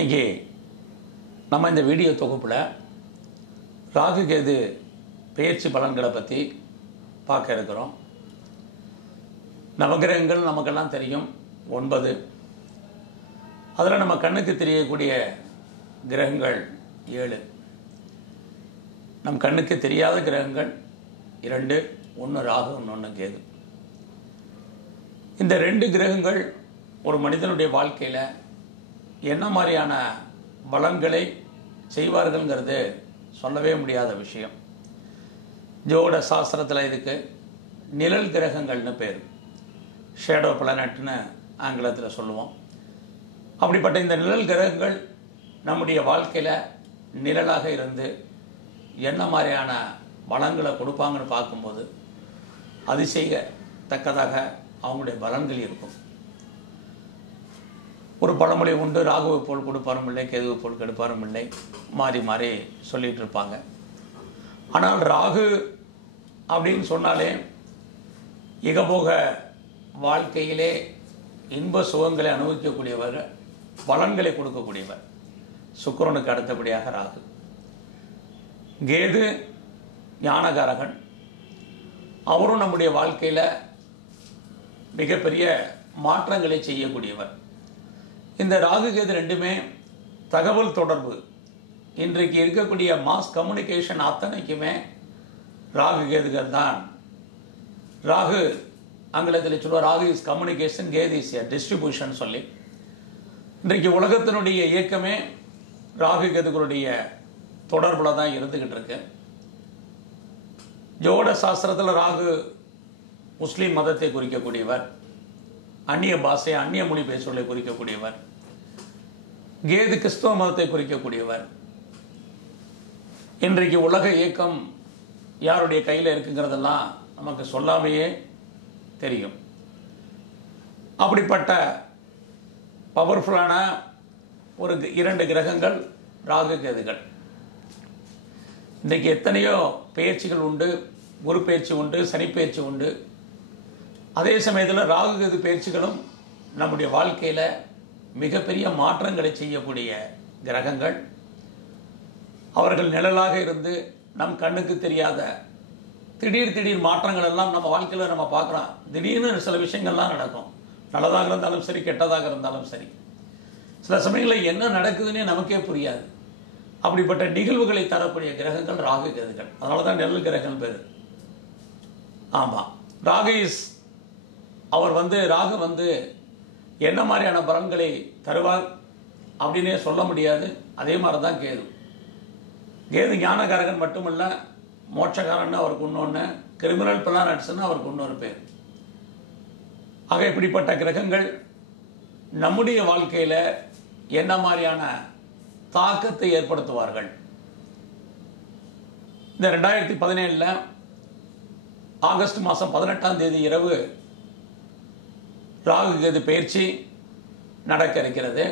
இன்றைக்கி நம்ம இந்த வீடியோ தொகுப்பில் ராகு கேது பயிற்சி பலன்களை பற்றி பார்க்க இருக்கிறோம். நவகிரகங்கள் நமக்கெல்லாம் தெரியும் ஒன்பது. அதில் நம்ம கண்ணுக்கு தெரியக்கூடிய கிரகங்கள் ஏழு. நம் கண்ணுக்கு தெரியாத கிரகங்கள் இரண்டு ஒன்று ராகு ஒன்று கேது. இந்த ரெண்டு கிரகங்கள் ஒரு மனிதனுடைய வாழ்க்கையில் என்ன மாதிரியான பலன்களை செய்வார்கள்ங்கிறது சொல்லவே முடியாத விஷயம். ஜோட சாஸ்திரத்தில் இதுக்கு நிழல் கிரகங்கள்னு பேர். ஷேடோ பிளானட்னு ஆங்கிலத்தில் சொல்லுவோம். அப்படிப்பட்ட இந்த நிழல் கிரகங்கள் நம்முடைய வாழ்க்கையில் நிழலாக இருந்து என்ன மாதிரியான பலங்களை கொடுப்பாங்கன்னு பார்க்கும்போது அதிசயத்தக்கதாக அவங்களுடைய பலன்கள் இருக்கும். ஒரு பழமொழி உண்டு. ராகுவை போல் கொடுப்பாரும் இல்லை கேதுவை போல் கெடுப்பாரும் இல்லை. மாறி மாறி சொல்லிட்டு இருப்பாங்க. ஆனால் ராகு அப்படின்னு சொன்னாலே இகபோக வாழ்க்கையிலே இன்ப சுகங்களை அனுபவிக்கக்கூடியவர் பலன்களை கொடுக்கக்கூடியவர். சுக்கரனுக்கு அடுத்தபடியாக ராகு. கேது ஞானகாரகன். அவரும் நம்முடைய வாழ்க்கையில் மிகப்பெரிய மாற்றங்களை செய்யக்கூடியவர். இந்த ராகு கேது ரெண்டுமே தகவல் தொடர்பு. இன்றைக்கு இருக்கக்கூடிய மாஸ் கம்யூனிகேஷன் அத்தனைக்குமே ராகு கேதுகள் தான். ராகு ஆங்கிலத்தில் சொல்லுவார் Rahu is communication Ketu is a distribution சொல்லி. இன்றைக்கு உலகத்தினுடைய இயக்கமே ராகு கேதுகளுடைய தொடர்பில் தான் இருந்துக்கிட்டு இருக்கு. ஜோட சாஸ்திரத்தில் ராகு முஸ்லீம் மதத்தை குறிக்கக்கூடியவர். அந்நிய பாஷை அந்நிய மொழி பேசுவதை குறிக்கக்கூடியவர். கேது கிறிஸ்தவ மதத்தை குறிக்கக்கூடியவர். இன்றைக்கு உலக இயக்கம் யாருடைய கையில் இருக்குங்கிறதெல்லாம் நமக்கு சொல்லாமையே தெரியும். அப்படிப்பட்ட பவர்ஃபுல்லான ஒரு இரண்டு கிரகங்கள் ராகு கேதுகள் இன்றைக்கு எத்தனையோ பயிற்சிகள் உண்டு குரு பயிற்சி உண்டு சனி பயிற்சி உண்டு. அதே சமயத்தில் ராகு கேது பயிற்சிகளும் நம்முடைய வாழ்க்கையில் மிகப்பெரிய மாற்றங்களை செய்யக்கூடிய கிரகங்கள். அவர்கள் நிழலாக இருந்து நம் கண்ணுக்கு தெரியாத திடீர் திடீர் மாற்றங்கள் எல்லாம் நம்ம வாழ்க்கையில் நம்ம பார்க்குறோம் திடீர்னு சில விஷயங்கள்லாம் நடக்கும். நல்லதாக இருந்தாலும் சரி கெட்டதாக இருந்தாலும் சரி. சில சமயங்களில் என்ன நடக்குதுன்னே நமக்கே புரியாது. அப்படிப்பட்ட நிகழ்வுகளை தரக்கூடிய கிரகங்கள் ராகு கிரகங்கள் அதனால தான் நெல் கிரகங்கள் பேர். ஆமாம் ராகு இஸ் அவர் வந்து ராகு வந்து என்ன மாதிரியான பலன்களை தருவார் அப்படின்னே சொல்ல முடியாது. அதே மாதிரி தான் கேது. கேது ஞானகாரகன் மட்டுமல்ல மோட்சகாரன் அவருக்கு இன்னொன்று கிரிமினல் பிளானட்ஸ்னு அவருக்கு இன்னொரு பேர். ஆக இப்படிப்பட்ட கிரகங்கள் நம்முடைய வாழ்க்கையில் என்ன மாதிரியான தாக்கத்தை ஏற்படுத்துவார்கள்? இந்த ரெண்டாயிரத்தி பதினேழில் ஆகஸ்ட் மாதம் பதினெட்டாம் தேதி இரவு ராகு கேது பயிற்சி நடக்க இருக்கிறது.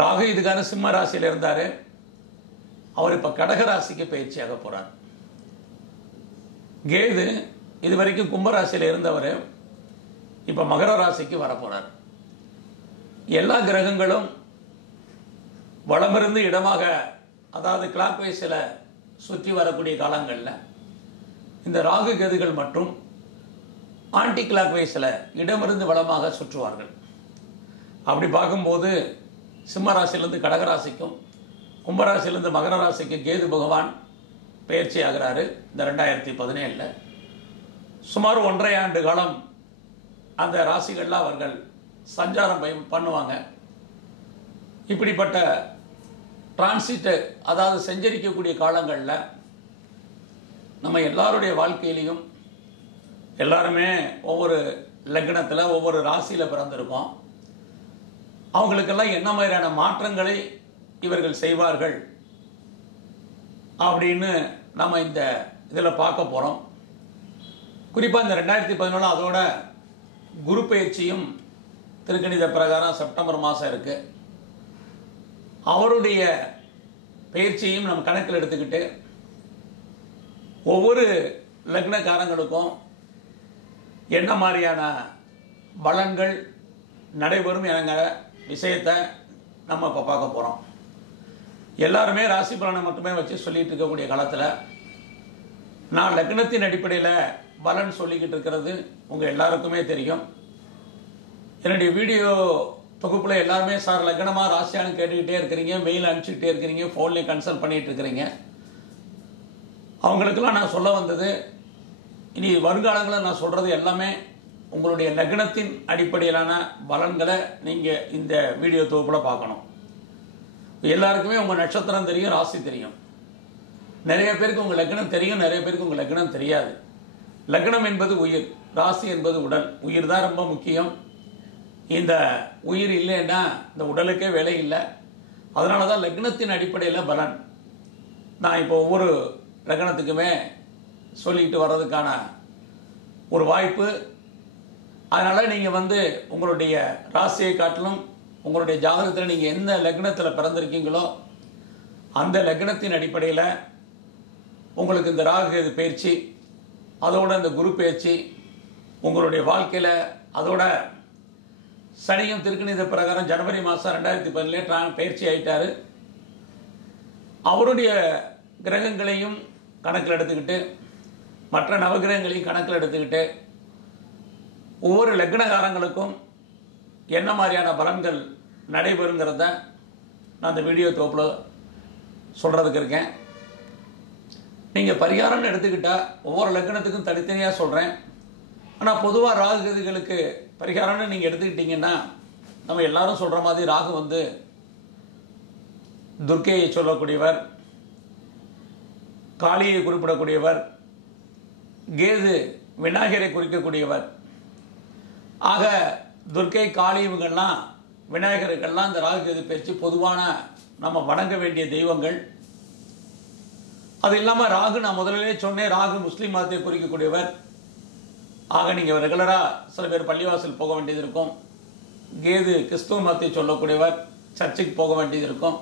ராகு இதுக்கான சிம்ம ராசியில் இருந்தார். அவர் இப்போ கடக ராசிக்கு பயிற்சியாக போகிறார் கேது இது வரைக்கும் கும்பராசியில் இருந்தவர். இப்போ மகர ராசிக்கு வரப்போகிறார் எல்லா கிரகங்களும் வளமிருந்து இடமாக அதாவது கிளாக் வைஸில் சுற்றி வரக்கூடிய காலங்களில் இந்த ராகு கதிகள் மற்றும் ஆன்டி கிளாக் வைஸில் இடமிருந்து வளமாக சுற்றுவார்கள். அப்படி பார்க்கும்போது சிம்ம ராசியிலேருந்து கடகராசிக்கும் கும்பராசியிலேருந்து மகர ராசிக்கு கேது பகவான் பயிற்சி ஆகிறாரு இந்த ரெண்டாயிரத்தி பதினேழில். சுமார் ஒன்றரை ஆண்டு காலம் அந்த ராசிகளில் அவர்கள் சஞ்சாரம் பய- பண்ணுவாங்க. இப்படிப்பட்ட டிரான்சிட்டு அதாவது செஞ்சரிக்கக்கூடிய காலங்களில் நம்ம எல்லாருடைய வாழ்க்கையிலையும் எல்லாருமே ஒவ்வொரு லக்னத்தில் ஒவ்வொரு ராசியில் பிறந்திருப்போம் அவங்களுக்கெல்லாம் என்ன மாதிரியான மாற்றங்களை இவர்கள் செய்வார்கள் அப்படின்னு நம்ம இந்த இதில் பார்க்க போகிறோம் குறிப்பாக இந்த ரெண்டாயிரத்தி பதினொன்று அதோட குரு பயிற்சியும் திருக்கணித பிரகாரம் செப்டம்பர் மாதம் இருக்குது அவருடைய பயிற்சியையும் நம்ம கணக்கில் எடுத்துக்கிட்டு ஒவ்வொரு லக்னக்காரங்களுக்கும் என்ன மாதிரியான பலன்கள் நடைபெறும் என்கிற விஷயத்தை நம்ம இப்போ பார்க்க போகிறோம் எல்லாருமே ராசி பலனை மட்டுமே வச்சு சொல்லிட்டு இருக்கக்கூடிய காலத்தில் நான் லக்னத்தின் அடிப்படையில் பலன் சொல்லிக்கிட்டு இருக்கிறது உங்கள் எல்லாருக்குமே தெரியும். என்னுடைய வீடியோ தொகுப்பில் எல்லாருமே சார் லக்னமாக ராசியானு கேட்டுக்கிட்டே இருக்கிறீங்க மெயில் அனுப்பிச்சிக்கிட்டே இருக்கிறீங்க ஃபோன்லேயும் கன்சல்ட் பண்ணிகிட்டு இருக்கிறீங்க. அவங்களுக்கெல்லாம் நான் சொல்ல வந்தது இனி வருங்காலங்களில் நான் சொல்கிறது எல்லாமே உங்களுடைய லக்னத்தின் அடிப்படையிலான பலன்களை நீங்கள் இந்த வீடியோ தொகுப்பில் பார்க்கணும். எல்லாருக்குமே உங்கள் நட்சத்திரம் தெரியும் ராசி தெரியும். நிறைய பேருக்கு உங்கள் லக்னம் தெரியும் நிறைய பேருக்கு உங்கள் லக்னம் தெரியாது. லக்னம் என்பது உயிர் ராசி என்பது உடல். உயிர் தான் ரொம்ப முக்கியம். இந்த உயிர் இல்லைன்னா இந்த உடலுக்கே வேலை இல்லை. அதனால தான் லக்னத்தின் அடிப்படையில் பலன். நான் இப்போ ஒவ்வொரு லக்னத்துக்குமே சொல்லிட்டு வர்றதுக்கான ஒரு வாய்ப்பு. அதனால் நீங்கள் வந்து உங்களுடைய ராசியை காட்டிலும் உங்களுடைய ஜாதகத்தில் நீங்கள் எந்த லக்னத்தில் பிறந்திருக்கீங்களோ அந்த லக்னத்தின் அடிப்படையில் உங்களுக்கு இந்த ராகு இது பயிற்சி அதோட இந்த குரு பயிற்சி உங்களுடைய வாழ்க்கையில் அதோட சனியும் திருக்கணித பிரகாரம் ஜனவரி மாதம் ரெண்டாயிரத்தி பதினேழு பயிற்சி ஆகிட்டார் அவருடைய கிரகங்களையும் கணக்கில் எடுத்துக்கிட்டு மற்ற நவகிரகங்களையும் கணக்கில் எடுத்துக்கிட்டு ஒவ்வொரு லக்னகாரங்களுக்கும் என்ன மாதிரியான பலன்கள் நடைபெறுங்கிறத நான் இந்த வீடியோ தோப்பில் சொல்கிறதுக்கு இருக்கேன். நீங்கள் பரிகாரம்னு எடுத்துக்கிட்டால் ஒவ்வொரு லக்னத்துக்கும் தனித்தனியாக சொல்கிறேன் ஆனால் பொதுவாக ராகுகதிகளுக்கு பரிகாரம்னு நீங்கள் எடுத்துக்கிட்டிங்கன்னா நம்ம எல்லாரும் சொல்கிற மாதிரி ராகு வந்து துர்க்கையை சொல்லக்கூடியவர் காளியை குறிப்பிடக்கூடியவர் கேது விநாயகரை குறிக்கக்கூடியவர். ஆக துர்க்கை காளி இவங்கெல்லாம் விநாயகருக்கெல்லாம் இந்த ராகு கேது பயிற்சி பொதுவான நம்ம வணங்க வேண்டிய தெய்வங்கள். அது இல்லாமல் ராகு நான் முதலிலே சொன்னேன் ராகு முஸ்லீம் மதத்தை குறிக்கக்கூடியவர். ஆக நீங்கள் ரெகுலராக சில பேர் பள்ளிவாசல் போக வேண்டியது இருக்கும். கேது கிறிஸ்துவ மதத்தை சொல்லக்கூடியவர் சர்ச்சுக்கு போக வேண்டியது இருக்கும்.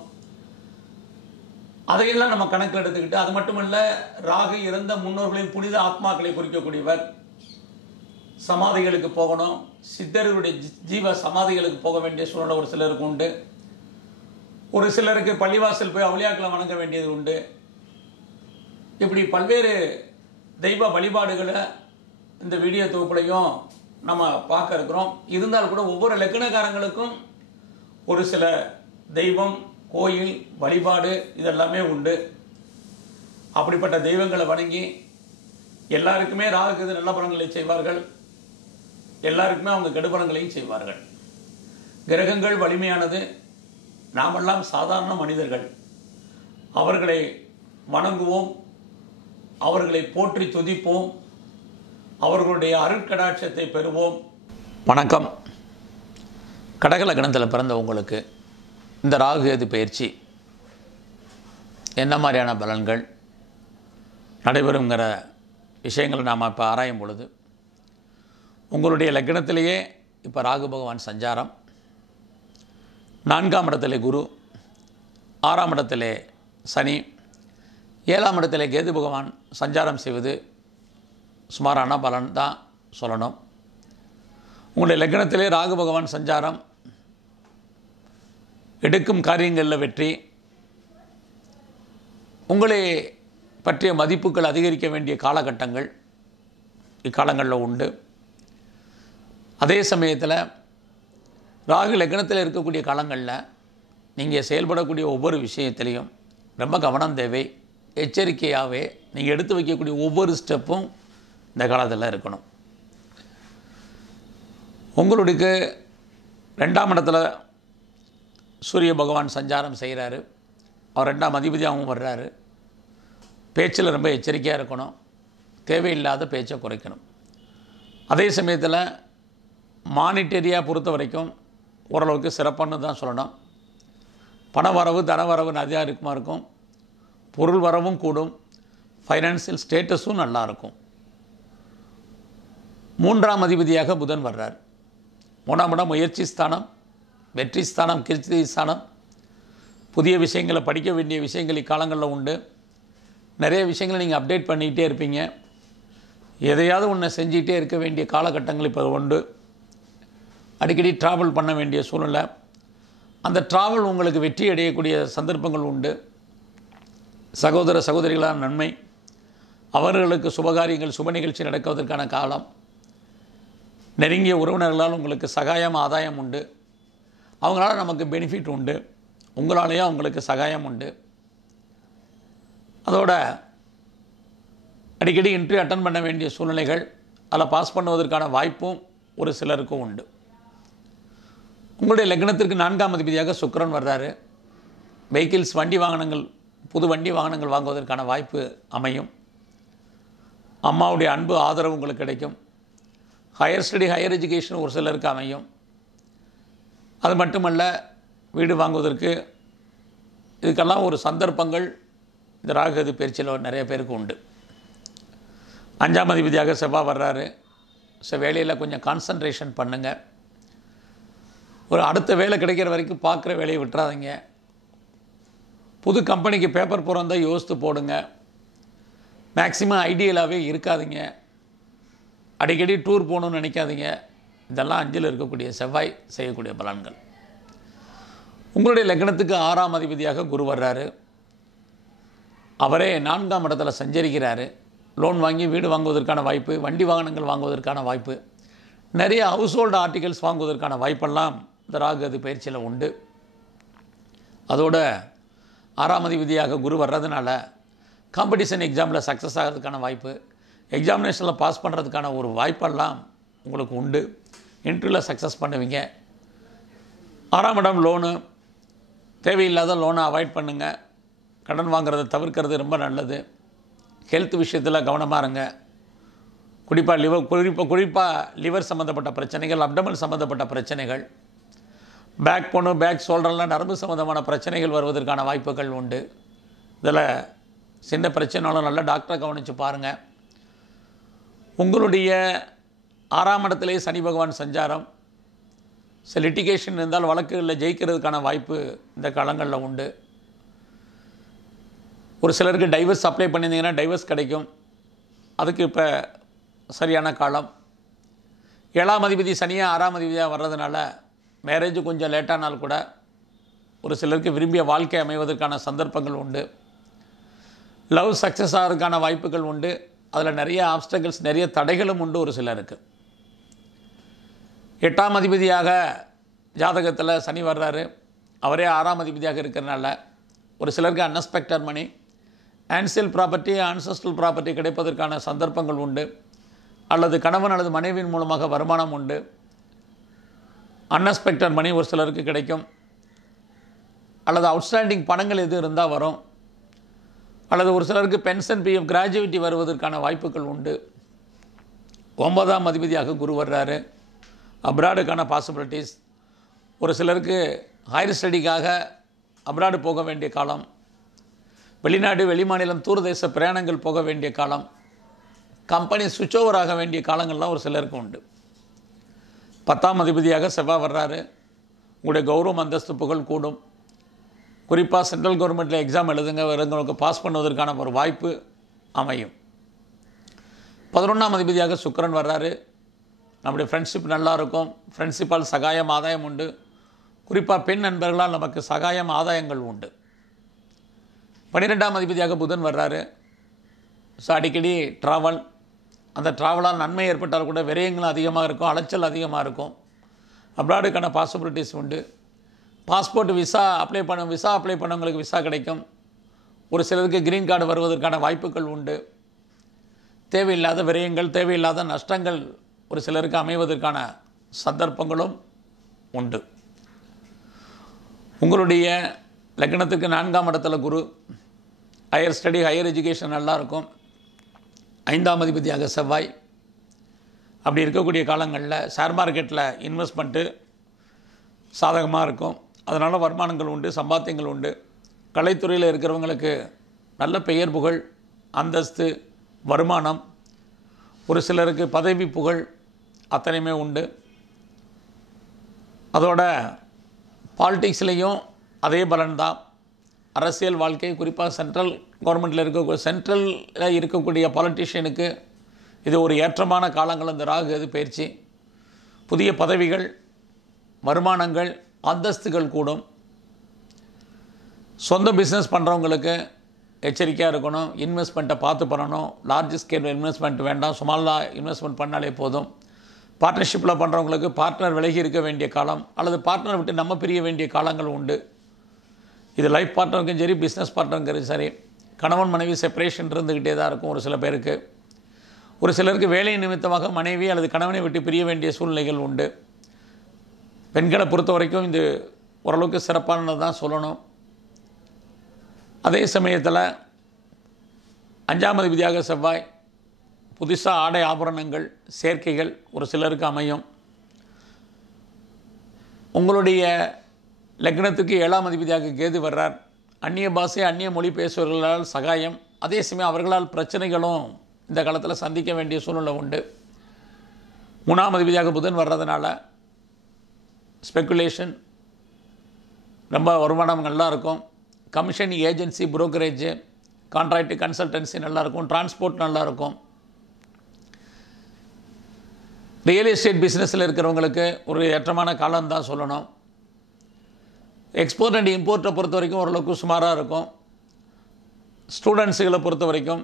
அதையெல்லாம் நம்ம கணக்கில் எடுத்துக்கிட்டு அது மட்டுமல்ல ராகு இறந்த முன்னோர்களின் புனித ஆத்மாக்களை குறிக்கக்கூடியவர் சமாதிகளுக்கு போகணும். சித்தர்களுடைய ஜீவ சமாதிகளுக்கு போக வேண்டிய சூழ்நிலை ஒரு சிலருக்கு உண்டு. ஒரு சிலருக்கு பள்ளிவாசல் போய் அவளியாக்களை வணங்க வேண்டியது உண்டு. இப்படி பல்வேறு தெய்வ வழிபாடுகளை இந்த வீடியோ தொகுப்புலையும் நம்ம பார்க்க இருக்கிறோம். இருந்தால் கூட ஒவ்வொரு லக்கணக்காரங்களுக்கும் ஒரு சில தெய்வம் கோயில் வழிபாடு இதெல்லாமே உண்டு. அப்படிப்பட்ட தெய்வங்களை வணங்கி எல்லாருக்குமே ராகுக்கு நல்ல பலன்களை செய்வார்கள். எல்லாருக்குமே அவங்க கெடுபலங்களையும் செய்வார்கள். கிரகங்கள் வலிமையானது. நாமெல்லாம் சாதாரண மனிதர்கள். அவர்களை வணங்குவோம். அவர்களை போற்றி துதிப்போம். அவர்களுடைய அருட்கடாட்சத்தை பெறுவோம். வணக்கம். கடக லக்னத்தில் பிறந்த உங்களுக்கு இந்த ராகு கேது பயிற்சி? என்ன மாதிரியான பலன்கள்? நடைபெறுங்கிற விஷயங்களை நாம் இப்போ ஆராயும் பொழுது உங்களுடைய லக்னத்திலேயே இப்போ ராகு பகவான் சஞ்சாரம். நான்காம் இடத்திலே குரு ஆறாம் இடத்திலே சனி ஏழாம் இடத்திலே கேது பகவான் சஞ்சாரம் செய்வது சுமாரான பலன் தான் சொல்லணும். உங்களுடைய லக்னத்திலே ராகு பகவான் சஞ்சாரம் எடுக்கும் காரியங்களில் வெற்றி. உங்களை பற்றிய மதிப்புகள் அதிகரிக்க வேண்டிய காலகட்டங்கள் இக்காலங்களில் உண்டு. அதே சமயத்தில் ராகு லக்னத்தில் இருக்கக்கூடிய காலங்களில் நீங்கள் செயல்படக்கூடிய ஒவ்வொரு விஷயத்திலையும் ரொம்ப கவனம் தேவை. எச்சரிக்கையாகவே நீங்கள் எடுத்து வைக்கக்கூடிய ஒவ்வொரு ஸ்டெப்பும் இந்த காலத்தில் இருக்கணும். உங்களுக்கு ரெண்டாம் இடத்துல சூரிய பகவான் சஞ்சாரம் செய்கிறாரு. அவர் ரெண்டாம் அதிபதியாகவும் வர்றாரு. பேச்சில் ரொம்ப எச்சரிக்கையாக இருக்கணும். தேவையில்லாத பேச்சை குறைக்கணும். அதே சமயத்தில் மானிட்டரியாக பொறுத்த வரைக்கும் ஓரளவுக்கு சிறப்பானு தான் சொல்லணும். பண வரவு தன வரவு நிறையா இருக்குமா. இருக்கும் பொருள் வரவும் கூடும். ஃபைனான்சியல் ஸ்டேட்டஸும் நல்லாயிருக்கும் மூன்றாம் அதிபதியாக புதன் வர்றார். மூணாம் இடம் முயற்சி ஸ்தானம். வெற்றி ஸ்தானம் கிருத்தி ஸ்தானம். புதிய விஷயங்களை படிக்க வேண்டிய விஷயங்கள் இக்காலங்களில் உண்டு. நிறைய விஷயங்களை நீங்கள் அப்டேட் பண்ணிக்கிட்டே இருப்பீங்க. எதையாவது ஒன்று செஞ்சுக்கிட்டே இருக்க வேண்டிய காலகட்டங்கள் இப்போ உண்டு. அடிக்கடி ட்ராவல் பண்ண வேண்டிய சூழ்நிலை. அந்த ட்ராவல் உங்களுக்கு வெற்றி அடையக்கூடிய சந்தர்ப்பங்கள் உண்டு. சகோதர சகோதரிகளான நன்மை. அவர்களுக்கு சுபகாரியங்கள் சுப நிகழ்ச்சி நடக்குவதற்கான காலம். நெருங்கிய உறவினர்களால் உங்களுக்கு சகாயம் ஆதாயம் உண்டு. அவங்களால நமக்கு பெனிஃபிட் உண்டு. உங்களாலேயும் அவங்களுக்கு சகாயம் உண்டு. அதோட அடிக்கடி இன்ட்ரி அட்டன் பண்ண வேண்டிய சூழ்நிலைகள் அதில் பாஸ் பண்ணுவதற்கான வாய்ப்பும் ஒரு சிலருக்கும் உண்டு. உங்களுடைய லக்னத்திற்கு நான்காம் அதிபதியாக சுக்கரன் வர்றாரு. வெஹிக்கிள்ஸ் வண்டி வாகனங்கள் புது வண்டி வாகனங்கள் வாங்குவதற்கான வாய்ப்பு அமையும். அம்மாவுடைய அன்பு ஆதரவு உங்களுக்கு கிடைக்கும். ஹையர் ஸ்டடி ஹையர் எஜுகேஷன் ஒரு சிலருக்கு அமையும். அது மட்டுமல்ல வீடு வாங்குவதற்கு இதுக்கெல்லாம் ஒரு சந்தர்ப்பங்கள். இந்த ராகுகது பயிற்சியில் நிறைய பேருக்கு உண்டு. அஞ்சாம் அதிபதியாக செவ்வாய் வர்றாரு. ஸோ வேலையில் கொஞ்சம் கான்சன்ட்ரேஷன் பண்ணுங்கள் ஒரு அடுத்த வேலை கிடைக்கிற வரைக்கும் பார்க்குற வேலையை விட்டுறாதீங்க. புது கம்பெனிக்கு பேப்பர் போகிறந்தால் யோசித்து போடுங்க. மேக்சிமம் ஐடியலாகவே இருக்காதிங்க. அடிக்கடி டூர் போகணுன்னு நினைக்காதீங்க. இதெல்லாம் அஞ்சில் இருக்கக்கூடிய செவ்வாய் செய்யக்கூடிய பலன்கள். உங்களுடைய லக்னத்துக்கு ஆறாம் அதிபதியாக குரு வர்றாரு. அவரே நான்காம் இடத்துல சஞ்சரிக்கிறாரு. லோன் வாங்கி வீடு வாங்குவதற்கான வாய்ப்பு வண்டி வாகனங்கள் வாங்குவதற்கான வாய்ப்பு நிறைய ஹவுஸ் ஹோல்டு ஆர்டிகல்ஸ் வாங்குவதற்கான வாய்ப்பெல்லாம் இந்த ராகு அது பயிற்சியில் உண்டு. அதோட ஆறாம் அதிபதியாக குரு வர்றதுனால காம்படிஷன் எக்ஸாமில் சக்ஸஸ் ஆகிறதுக்கான வாய்ப்பு எக்ஸாமினேஷனில் பாஸ் பண்ணுறதுக்கான ஒரு வாய்ப்பெல்லாம் உங்களுக்கு உண்டு. இன்டர்வியூவில் சக்ஸஸ் பண்ணுவீங்க. ஆறாம் இடம் லோனு தேவையில்லாத லோனை அவாய்ட் பண்ணுங்கள் கடன் வாங்குறதை தவிர்க்கிறது ரொம்ப நல்லது. ஹெல்த் விஷயத்தில் கவனமாக இருங்க. குறிப்பாக லிவர் குறிப்பாக குறிப்பாக லிவர் சம்மந்தப்பட்ட பிரச்சனைகள் அப்டமல் சம்மந்தப்பட்ட பிரச்சனைகள். பேக் போனு பேக் சோல்டர்லாம் நரம்பு சம்மந்தமான பிரச்சனைகள் வருவதற்கான வாய்ப்புகள் உண்டு. இதில் சின்ன பிரச்சனைனாலும் நல்லா டாக்டரை கவனித்து பாருங்கள் உங்களுடைய ஆறாம் இடத்திலே சனி பகவான் சஞ்சாரம். சில லிட்டிகேஷன் இருந்தால் வழக்குகளில் ஜெயிக்கிறதுக்கான வாய்ப்பு இந்த காலங்களில் உண்டு. ஒரு சிலருக்கு டைவர்ஸ் அப்ளை பண்ணியிருந்தீங்கன்னா டைவர்ஸ் கிடைக்கும். அதுக்கு இப்போ சரியான காலம். ஏழாம் அதிபதி சனியாக ஆறாம் அதிபதியாக வர்றதுனால மேரேஜ் கொஞ்சம் லேட்டானால் கூட ஒரு சிலருக்கு விரும்பிய வாழ்க்கை அமைவதற்கான சந்தர்ப்பங்கள் உண்டு. லவ் சக்ஸஸ் ஆகிறதுக்கான வாய்ப்புகள் உண்டு. அதில் நிறைய ஆப்ஸ்டக்கிள்ஸ் நிறைய தடைகளும் உண்டு ஒரு சிலருக்கு. எட்டாம் அதிபதியாக ஜாதகத்தில் சனி வர்றாரு. அவரே ஆறாம் அதிபதியாக இருக்கிறனால ஒரு சிலருக்கு unexpected money ancestral property ancestral property கிடைப்பதற்கான சந்தர்ப்பங்கள் உண்டு. அல்லது கணவன் அல்லது மனைவியின் மூலமாக வருமானம் உண்டு. அன்எக்ஸ்பெக்டட் மணி ஒரு சிலருக்கு கிடைக்கும். அல்லது அவுட்ஸ்டாண்டிங் பணங்கள் எது இருந்தால் வரும். அல்லது ஒரு சிலருக்கு பென்ஷன் பிஎஃப் கிராஜுவிட்டி வருவதற்கான வாய்ப்புகள் உண்டு. ஒன்பதாம் அதிபதியாக குரு வர்றாரு. அப்ராடுக்கான பாசிபிலிட்டிஸ் ஒரு சிலருக்கு ஹையர் ஸ்டடிக்காக அப்ராடு போக வேண்டிய காலம். வெளிநாடு வெளிமாநிலம் தூர்தேச பிரயாணங்கள் போக வேண்டிய காலம். கம்பெனி சுவிட்ச் ஓவர் ஆக வேண்டிய காலங்கள்லாம் ஒரு சிலருக்கு உண்டு. பத்தாம் அதிபதியாக செவ்வாய் வர்றாரு. உங்களுடைய கௌரவம் அந்தஸ்து புகழ் கூடும். குறிப்பாக சென்ட்ரல் கவர்மெண்ட்டில் எக்ஸாம் எழுதுங்க வரவங்களுக்கு பாஸ் பண்ணுவதற்கான ஒரு வாய்ப்பு அமையும். பதினொன்றாம் அதிபதியாக சுக்கரன் வர்றாரு. நம்முடைய ஃப்ரெண்ட்ஷிப் நல்லா இருக்கும் ஃப்ரெண்ட்ஷிப்பால் சகாயம் ஆதாயம் உண்டு. குறிப்பாக பெண் நண்பர்களால் நமக்கு சகாயம் ஆதாயங்கள் உண்டு. பன்னிரெண்டாம் அதிபதியாக புதன் வர்றாரு. ஸோ அடிக்கடி ட்ராவல் அந்த ட்ராவலால் நன்மை ஏற்பட்டால் கூட விரயங்கள் அதிகமாக இருக்கும் அலைச்சல் அதிகமாக இருக்கும். அப்ராடுக்கான பாசிபிலிட்டிஸ் உண்டு. பாஸ்போர்ட் விசா அப்ளை பண்ண விசா அப்ளை பண்ணவங்களுக்கு விசா கிடைக்கும். ஒரு சிலருக்கு க்ரீன் கார்டு வருவதற்கான வாய்ப்புகள் உண்டு. தேவையில்லாத விரயங்கள் தேவையில்லாத நஷ்டங்கள் ஒரு சிலருக்கு அமைவதற்கான சந்தர்ப்பங்களும் உண்டு. உங்களுடைய லக்னத்துக்கு நான்காம் இடத்துல குரு ஹையர் ஸ்டடி ஹையர் எஜுகேஷன் நல்லா இருக்கும். ஐந்தாம் அதிபதியாக செவ்வாய். அப்படி இருக்கக்கூடிய காலங்களில் ஷேர் மார்க்கெட்டில் இன்வெஸ்ட்மெண்ட்டு சாதகமாக இருக்கும். அதனால் வருமானங்கள் உண்டு சம்பாத்தியங்கள் உண்டு. கலைத்துறையில் இருக்கிறவங்களுக்கு நல்ல பெயர் புகழ் அந்தஸ்து வருமானம். ஒரு சிலருக்கு பதவி புகழ் அத்தனையுமே உண்டு. அதோட பாலிட்டிக்ஸ்லேயும் அதே பலன்தான். அரசியல் வாழ்க்கை குறிப்பாக சென்ட்ரல் கவர்மெண்ட்டில் இருக்க சென்ட்ரலில் இருக்கக்கூடிய பாலிட்டிஷியனுக்கு இது ஒரு ஏற்றமான காலங்கள் இந்த ராகு இது பயிற்சி. புதிய பதவிகள் வருமானங்கள் அந்தஸ்துகள் கூடும். சொந்த பிஸ்னஸ் பண்ணுறவங்களுக்கு எச்சரிக்கையாக இருக்கணும். இன்வெஸ்ட்மெண்ட்டை பார்த்து பண்ணணும். லார்ஜ் ஸ்கேல் இன்வெஸ்ட்மெண்ட் வேண்டாம். சுமாலாக இன்வெஸ்ட்மெண்ட் பண்ணாலே போதும். பார்ட்னர்ஷிப்பில் பண்ணுறவங்களுக்கு பார்ட்னர் விலகி இருக்க வேண்டிய காலம் அல்லது பார்ட்னர் விட்டு நம்ம பிரிய வேண்டிய காலங்கள் உண்டு. இது லைஃப் பார்ட்னருக்கும் சரி பிஸ்னஸ் பார்ட்னருக்கும் சரி கணவன் மனைவி செப்பரேஷன் இருந்துக்கிட்டே தான் இருக்கும் ஒரு சில பேருக்கு. ஒரு சிலருக்கு வேலை நிமித்தமாக மனைவி அல்லது கணவனை விட்டு பிரிய வேண்டிய சூழ்நிலைகள் உண்டு. பெண்களை பொறுத்த வரைக்கும் இது ஓரளவுக்கு சிறப்பானது தான் சொல்லணும். அதே சமயத்தில் அஞ்சாம் அதிபதியாக செவ்வாய் புதுசாக ஆடை ஆபரணங்கள் சேர்க்கைகள் ஒரு சிலருக்கு அமையும். உங்களுடைய லக்னத்துக்கு ஏழாம் அதிபதியாக கேது வர்றார். அந்நிய பாஷை அந்நிய மொழி பேசுபவர்களால் சகாயம். அதே சமயம் அவர்களால் பிரச்சனைகளும் இந்த காலத்தில் சந்திக்க வேண்டிய சூழ்நிலை உண்டு. மூணாம் அதிபதியாக புதன் வர்றதுனால ஸ்பெக்குலேஷன் ரொம்ப வருமானம் நல்லா இருக்கும். Commission agency brokerage contract consultancy நல்லாயிருக்கும் டிரான்ஸ்போர்ட் நல்லாயிருக்கும் ரியல் எஸ்டேட் பிஸ்னஸில் இருக்கிறவங்களுக்கு ஒரு ஏற்றமான காலம் தான் சொல்லணும். எக்ஸ்போர்ட் அண்ட் இம்போர்ட்டை பொறுத்த வரைக்கும் ஓரளவுக்கு சுமாராக இருக்கும். ஸ்டூடெண்ட்ஸுகளை பொறுத்த வரைக்கும்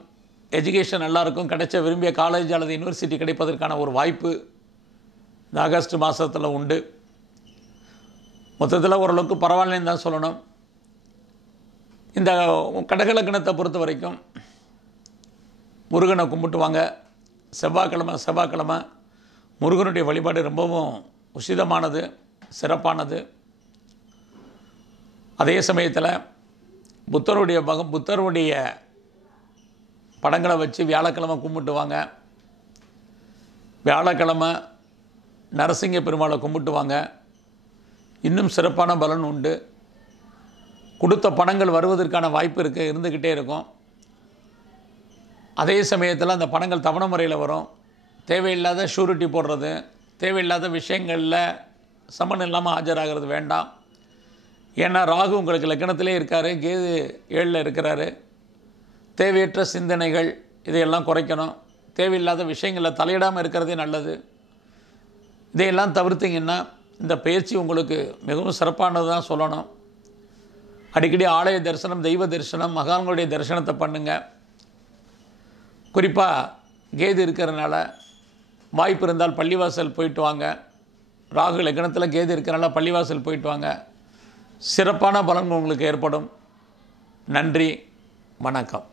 எஜுகேஷன் நல்லாயிருக்கும். கிடைச்ச விரும்பிய காலேஜ் அல்லது யூனிவர்சிட்டி கிடைப்பதற்கான ஒரு வாய்ப்பு இந்த ஆகஸ்ட் மாதத்தில் உண்டு. மொத்தத்தில் ஓரளவுக்கு பரவாயில்லன்னு தான் சொல்லணும். இந்த கடகலக்கணத்தை பொறுத்த வரைக்கும் முருகனை கும்பிட்டுவாங்க. செவ்வாய்க்கிழமை செவ்வாய்க்கிழமை முருகனுடைய வழிபாடு ரொம்பவும் உசிதமானது சிறப்பானது. அதே சமயத்தில் புத்தருடைய மக புத்தருடைய படங்களை வச்சு வியாழக்கிழமை கும்பிட்டுவாங்க. வியாழக்கிழமை நரசிங்க பெருமாளை கும்பிட்டுவாங்க. இன்னும் சிறப்பான பலன் உண்டு. கொடுத்த படங்கள் வருவதற்கான வாய்ப்பு இருக்குது இருந்துக்கிட்டே இருக்கும். அதே சமயத்தில் அந்த படங்கள் தவணை முறையில் வரும். தேவையில்லாத ஷூரிட்டி போடுறது தேவையில்லாத விஷயங்களில் சமன் இல்லாமல் ஆஜராகிறது வேண்டாம். ஏன்னா ராகு உங்களுக்கு லக்கணத்திலே இருக்கார் கேது ஏழில் இருக்கிறாரு. தேவையற்ற சிந்தனைகள் இதையெல்லாம் குறைக்கணும். தேவையில்லாத விஷயங்களில் தலையிடாமல் இருக்கிறதே நல்லது. இதையெல்லாம் தவிர்த்திங்கன்னா இந்த பயிற்சி உங்களுக்கு மிகவும் சிறப்பானது தான் சொல்லணும். அடிக்கடி ஆலய தரிசனம் தெய்வ தரிசனம் மகான்களுடைய தரிசனத்தை பண்ணுங்கள் குறிப்பாக கேது இருக்கிறனால வாய்ப்பு இருந்தால் பள்ளிவாசல் போயிட்டு வாங்க. ராகு லக்னத்தில் கேது இருக்கிறனால பள்ளிவாசல் போயிட்டு வாங்க. சிறப்பான பலன் உங்களுக்கு ஏற்படும். நன்றி. வணக்கம்.